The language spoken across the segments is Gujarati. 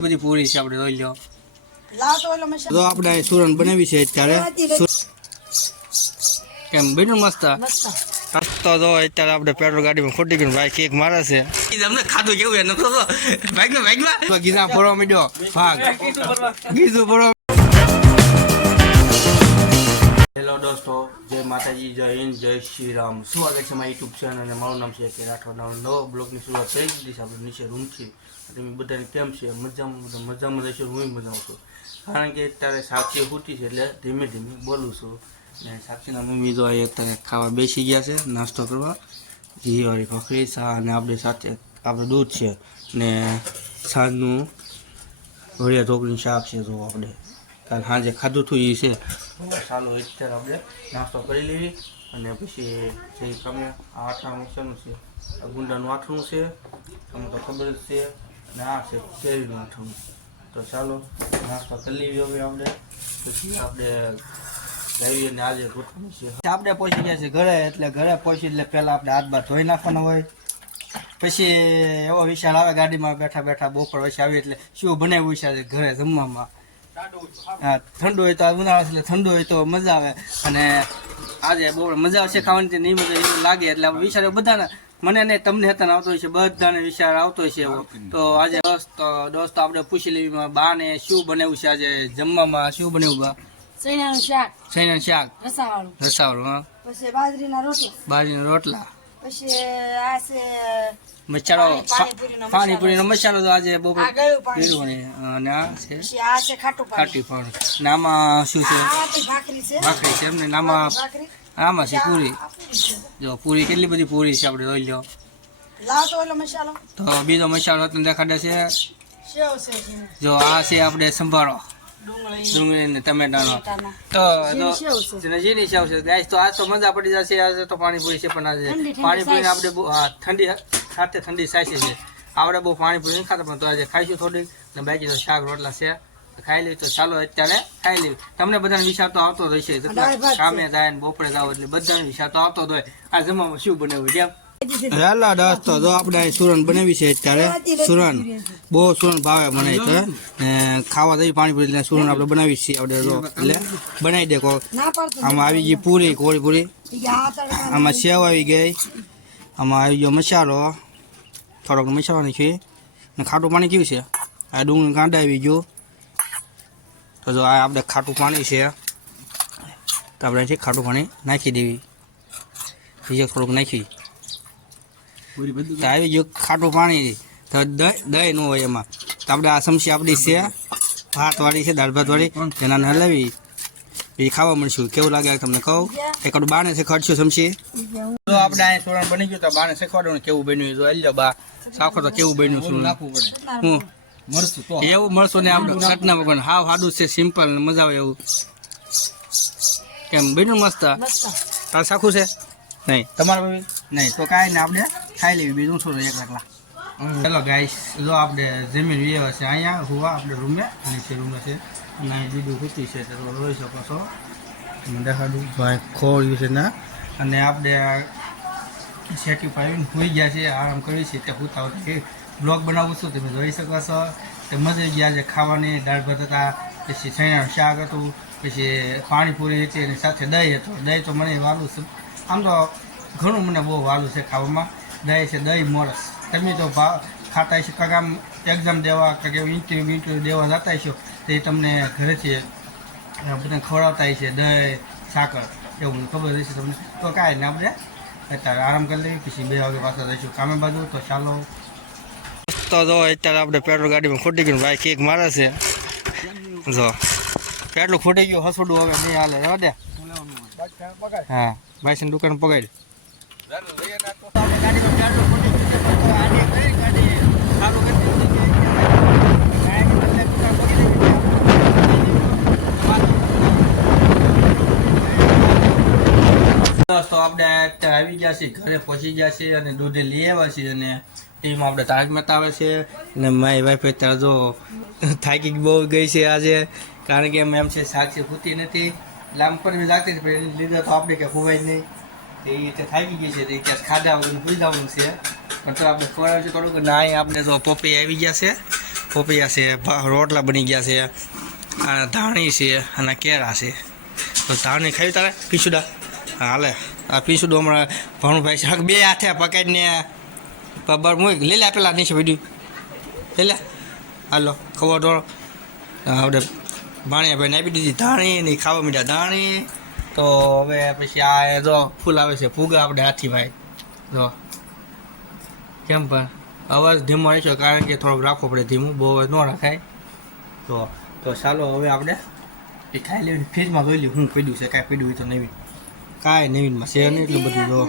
બધી પૂરી છે આપણે લઈ લો. તો ઓલો મસાલો. તો આપણે સુરણ બનાવી છે અત્યારે. કેમ બન્યું મસ્ત? રસ્તો તો અત્યારે આપણે પેટ્રોલ ગાડીમાં ખોટી ગયું ભાઈ કેક મારે છે. તમને ખાધું કેવું એ તો. ભાગમાં ભાગમાં ગીધા ફરવા માંડ્યો. ભાગ. ગીધું ફરવા હેલો દોસ્તો, જય માતાજી, જય હિન્દ, જય શ્રી રામ. સ્વાગત છે મારી યુટ્યુબ ચેનલ અને મારું નામ છે કે રાઠોડ નવો બ્લોગની શરૂઆત થઈ દીધી છે. આપણે નીચે રૂમ છે. તમે બધાને કેમ છે. મજામાં મજામાં રહેશે હું મજામાં છું. કારણ કે અત્યારે સાક્ષી ફૂટી છે એટલે ધીમે ધીમે બોલું છું. ને સાક્ષીના મમ્મી તો અત્યારે ખાવા બેસી ગયા છે, નાસ્તો કરવા. ઘીવાળી ભાખરી ચા અને આપણે સાથે, આપણે દૂધ છે. ને સાંજનું વળિયા ઢોકળીનું શાક છે જો આપણે. કાલ સાંજે ખાધું હતું એ છે. ચાલો અત્યારે આપણે નાસ્તો કરી લેવી અને પછી જે તમે આ આઠાનું શેનું છે, આ ગુંડાનું આઠણું છે, તમને તો ખબર જ છે, અને આ છે કેરીનું આઠણું. તો ચાલો નાસ્તો કરી લેવી હવે આપણે. પછી આપણે લાવીએ અને આજે ગોઠવણી છે આપણે પહોંચી ગયા છે ઘરે, એટલે ઘરે પહોંચી એટલે પહેલાં આપણે હાથ બાર ધોઈ નાખવાનો હોય. પછી એવો વિચાર આવે ગાડીમાં બેઠા બેઠા બપોર પછી આવી એટલે શું બનાવ્યું છે ઘરે જમવામાં? હા ઠંડુ હોય તો ઉનાળો એટલે ઠંડુ હોય તો મજા આવે. અને આજે બહુ મજા આવશે ખાવાની નહીં મજા એવું લાગે. એટલે આપણે વિચાર બધાને મને ને તમને હતા આવતો હોય છે બધાને વિચાર આવતો હોય છે એવો. તો આજે દોસ્તો દોસ્ત આપણે પૂછી લેવી બા ને શું બનાવ્યું છે આજે જમવામાં શું બનાવ્યું બા? સૈણાનું શાક. સૈના શાક. રસાવાળું. રસાવાળું હા. પછી બાજરીના રોટલા. બાજરીના રોટલા. પછી આ છે મસાલો પાણીપુરીનો મસાલો. તો આજે બહુ પીળું ને અને આ છે ખાટું પાણી. ખાટી પણ. ને આમાં શું છે? ભાખરી છે. એમને ને આમાં આમાં છે પૂરી. જો પૂરી કેટલી બધી પૂરી છે આપણે જોઈ લો. તો બીજો મસાલો તમને દેખાડે છે. જો આ છે આપણે સંભાળો ડુંગળી ટમેટાનો. તો જીની સેવ છે ગાઈસ તો આજ તો મજા પડી જશે આજે તો પાણીપુરી છે પણ આજે. પાણીપુરી આપણે ઠંડી સાથે ઠંડી સાચી છે. આપણે બહુ પાણીપુરી નહીં ખાતા પણ તો આજે ખાઈશું થોડીક. ને બાકી તો શાક રોટલા છે. ખાઈ લઈ તો ચાલો અત્યારે ખાઈ લઈ તમને બધાને વિચાર તો આવતો જ હશે. છે. કામે જાય ને બપોરે જાવ એટલે બધાને વિચાર તો આવતો જ હોય. આ જમવામાં શું બનાવ્યું કેમ હેલો દોસ્તો, જો આપણે સુરણ બનાવી છે અત્યારે. સુરણ બહુ સુરણ ભાવે મને તો. ખાવા દઈ પાણીપુરી એટલે સુરણ આપણે બનાવી છીએ આપણે એટલે બનાવી દે કો આમાં આવી ગઈ પૂરી કોળી પૂરી. આમાં સેવ આવી ગઈ. આમાં આવી ગયો મસાલો. થોડોક મસાલો નાખી. અને ખાટું પાણી કેવું છે? આ ડુંગળી કાંડા આવી ગયું. તો જો આ આપણે ખાટું પાણી છે. તો આપણે ખાટું પાણી નાખી દેવી. બીજું થોડુંક નાખી. તો આવી ગયું ખાટું પાણી. તો દહીં ન હોય એમાં. તો આપણે આ સમસી આપણી છે. ભાતવાળી છે દાળ ભાતવાળી તેના હલાવી. એ ખાવા મળશું. કેવું લાગે તમને? કહું. એક બાને શીખવાડશું સમસી તો આપણે અહીંયા સોરણ બની ગયું તો બાને શીખવાડવાનું ને કેવું બન્યું જો આવી બા. સાખો તો કેવું બન્યું શું નાખવું પડે. હું. એવું મળશું ને આપણે ઘટના વગર હાવ હાડું છે સિમ્પલ ને મજા આવે એવું. કેમ? બન્યું મસ્ત? મસ્ત. તાર સાખું છે? નહીં. તમારે ભાઈ નહીં. તો કાંઈ ને આપણે. ખાઈ લેવી બીજું શું એક એકલા ચલો ગાઈસ જો આપણે જમીન વ્યવ છે અહીંયા હુવા આપણે રૂમે નીચે રૂમે છે અને અહીં દીદું ખૂટી છે તો રોઈ શકો છો. દેખાડું. ભાઈ ખોળ્યું છે ના. અને આપણે શેકી પાડીને હોઈ ગયા છે આરામ કરી છે તે હુતા હોતા કે બ્લોગ બનાવું છું તમે જોઈ શકો છો. તે મજા આવી ગયા છે ખાવાની દાળ ભાત હતા પછી સૈણાનું શાક હતું પછી પાણીપુરી હતી અને સાથે દહીં હતું. દહીં તો મને વાલું છે. આમ તો ઘણું મને બહુ વાલું છે ખાવામાં. દહીં છે દહીં મોરસ. તમે તો ભાવ ખાતા હશો કાંક આમ એક્ઝામ દેવા કાંક ઇન્ટરવ્યુ ઇન્ટરવ્યુ દેવા જતા હશો તો એ તમને ઘરેથી બધાને ખવડાવતા હશે દહીં સાકર એવું મને ખબર હશે તમને. તો કાંઈ ને આપણે અત્યારે આરામ કરી લઈએ પછી બે વાગે પાછા જઈશું કામે બાજુ તો ચાલો. તો જો અત્યારે આપણે પેટ્રોલ ગાડીમાં ખોટી ગયું ભાઈ કેક મારે છે. જો પેટ્રોલ ખૂટી ગયું હસોડું હવે નહીં હાલે. રહેવા દે હા ભાઈ દુકાન પગાડ દોસ્તો આપણે અત્યારે આવી ગયા છીએ ઘરે પહોંચી ગયા છીએ અને દૂધે લઈ આવ્યા છીએ અને ટીમ આપણે તારક મહેતા આવે છે. અને મારી વાઈફ અત્યારે જો થાકી બહુ ગઈ છે આજે કારણ કે એમ એમ છે સાક્ષી ખૂતી નથી. લાંબ પણ બી લાગતી હતી એની લીધે તો આપણે કે ખોવાય નહીં. તે રીતે થાકી ગઈ છે તે ક્યાંક ખાધા વગર ભૂલી જવાનું છે. પણ તો આપણે ખવડાવશું થોડુંક. ના અહીં આપણે તો પોપી આવી ગયા છે. પોપિયા છે રોટલા બની ગયા છે. ધાણી છે અને કેરા છે. તો ધાણી ખાઈ તારે પીસુડા. હા, હાલે. આ પીસું હમણાં ભણુભાઈ શાક બે હાથે પકડીને પબર મૂક. લઈ લે પેલા નીચે પડ્યું લઈ લે. હાલો, ખબર તો આપણે ભાણી ભાઈ નાપી દીધી ધાણી ને ખાવા મીઠા ધાણી. તો હવે પછી આ જો ફૂલ આવે છે ફૂગા આપણે હાથી ભાઈ. જો. કેમ પણ અવાજ ધીમો રહેશે કારણ કે થોડોક રાખવો પડે ધીમું, બહુ અવાજ ન રાખાય. તો તો ચાલો હવે આપણે એ ખાઈ લેવી ફ્રીજમાં જોઈ લઈએ હું પીડ્યું છે, કાંઈ પીડ્યું હોય તો નવીન કાંઈ નવીનમાં છે નહીં એટલું બધું જો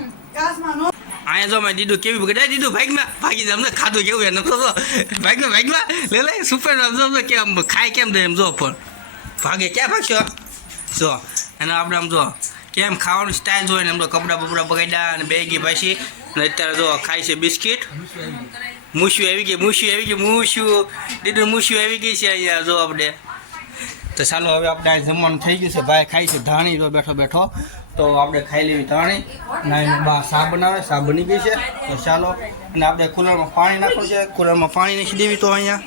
અહીંયા જો મેં દીધું કેવી બગડે દીધું ભાગમાં. ભાગી અમને ખાધું કેવું એમ તો. ભાગમાં ભાગમાં. લે લે, સુપર જો જો, કેમ ખાય કેમ દે એમ જો પણ. ભાગે, ક્યાં ભાગશો જો, અને આપણે આમ જો, કેમ ખાવાનું સ્ટાઇલ જોઈને એમ તો કપડાં બપડા બગાડ્યા અને બે ગઈ પાછી. અને અત્યારે જો ખાય છે બિસ્કિટ. મૂછ્યું આવી ગઈ મૂછ્યું આવી ગઈ મૂછ્યું દીધું મૂછ્યું આવી ગઈ છે અહીંયા, જો આપણે. તો ચાલો, હવે આપણે જમવાનું થઈ ગયું છે. ભાઈ ખાઈ છે ધાણી, જો બેઠો બેઠો. તો આપણે ખાઈ લેવી ધાણી નાઈને બા સા બનાવે, સાબ બની ગઈ છે. તો ચાલો, અને આપણે કુલરમાં પાણી નાખવું છે. કુલરમાં પાણી નાખી દેવી તો અહીંયા.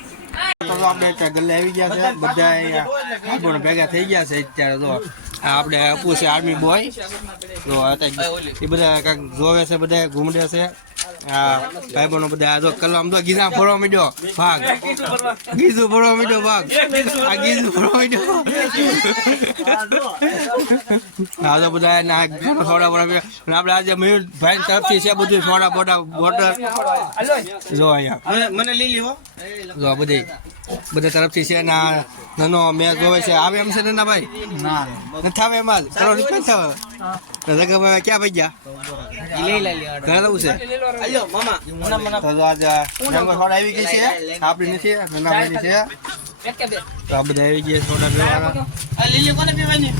તો આપણે અત્યારે ગલ્લે આવી ગયા છે. બધા ભેગા થઈ ગયા છે અત્યારે તો. આપણે છે આર્મી બોય તો એ બધા કાંઈક જોવે છે, બધા ઘૂમડે છે. આ ભાઈબંધો બધા આ જો આમ તો ગીઝા ફરવા મીડ્યો ભાગ. ગીઝુ ફરવા મીડ્યો ભાગ. આ ગીઝુ ફરવા માંડ્યો તો બધા ના ઘણો સોડા. અને આપણે આજે મયુર ભાઈ તરફથી છે બધું સોડા બોડા બોટલ જો અહીંયા. મને લઈ લેવો જો બધી બધા તરફથી છે ના નાનો મેચ જોવે છે. આવે એમ છે ને ના ભાઈ ના. નથી આવે એમાં જ કરો રિપેર થાવે જગા ક્યાં ભાઈ ગયા? જવું છે? તો આજે સોડા આવી ગઈ છે. આપણી નથી નાના ભાઈની છે. તો આ બધા આવી ગયા સોડા પીવાના. આ લઈ લે કોને પીવાની?